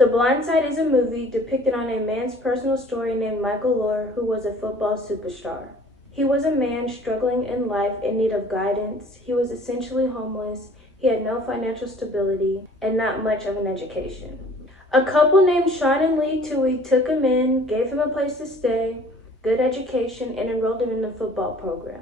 The Blind Side is a movie depicted on a man's personal story named Michael Oher, who was a football superstar. He was a man struggling in life in need of guidance. He was essentially homeless. He had no financial stability and not much of an education. A couple named Sean and Leanne Tuohy took him in, gave him a place to stay, good education, and enrolled him in the football program.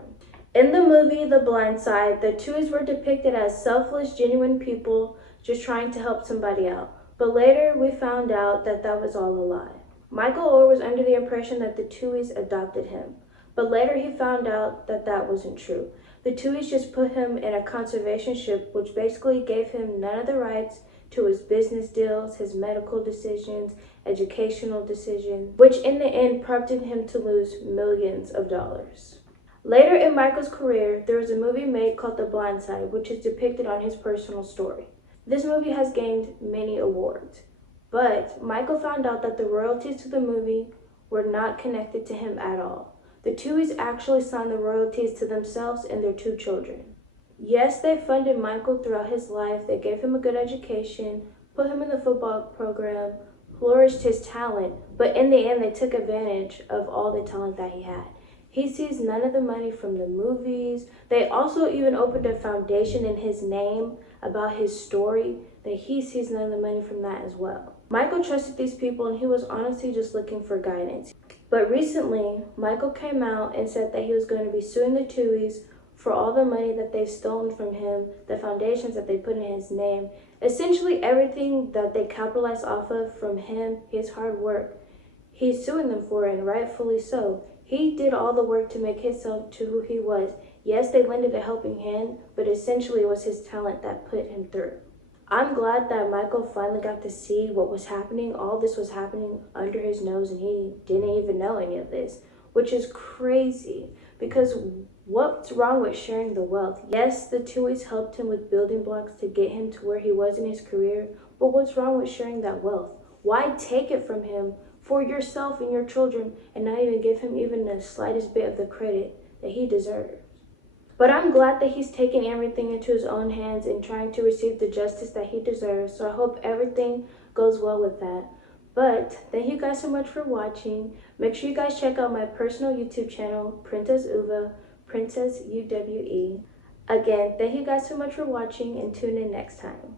In the movie The Blind Side, the Tuohys were depicted as selfless, genuine people just trying to help somebody out. But later, we found out that that was all a lie. Michael Oher was under the impression that the Tuohys adopted him. But later, he found out that that wasn't true. The Tuohys just put him in a conservatorship, which basically gave him none of the rights to his business deals, his medical decisions, educational decisions, which in the end prompted him to lose millions of dollars. Later in Michael's career, there was a movie made called The Blind Side, which is depicted on his personal story. This movie has gained many awards, but Michael found out that the royalties to the movie were not connected to him at all. The Tuohys actually signed the royalties to themselves and their 2 children. Yes, they funded Michael throughout his life. They gave him a good education, put him in the football program, flourished his talent, but in the end, they took advantage of all the talent that he had. He sees none of the money from the movies. They also even opened a foundation in his name about his story, that he sees none of the money from that as well. Michael trusted these people and he was honestly just looking for guidance. But recently, Michael came out and said that he was going to be suing the Tuohys for all the money that they've stolen from him, the foundations that they put in his name, essentially everything that they capitalized off of from him, his hard work. He's suing them for it, and rightfully so. He did all the work to make himself to who he was. Yes, they lended a helping hand, but essentially it was his talent that put him through. I'm glad that Michael finally got to see what was happening. All this was happening under his nose and he didn't even know any of this, which is crazy because what's wrong with sharing the wealth? Yes, the Tuohys helped him with building blocks to get him to where he was in his career, but what's wrong with sharing that wealth? Why take it from him for yourself and your children and not even give him even the slightest bit of the credit that he deserves? But I'm glad that he's taking everything into his own hands and trying to receive the justice that he deserves. So I hope everything goes well with that. But thank you guys so much for watching. Make sure you guys check out my personal YouTube channel, Princess Uwe, Princess UWE. Again, thank you guys so much for watching and tune in next time.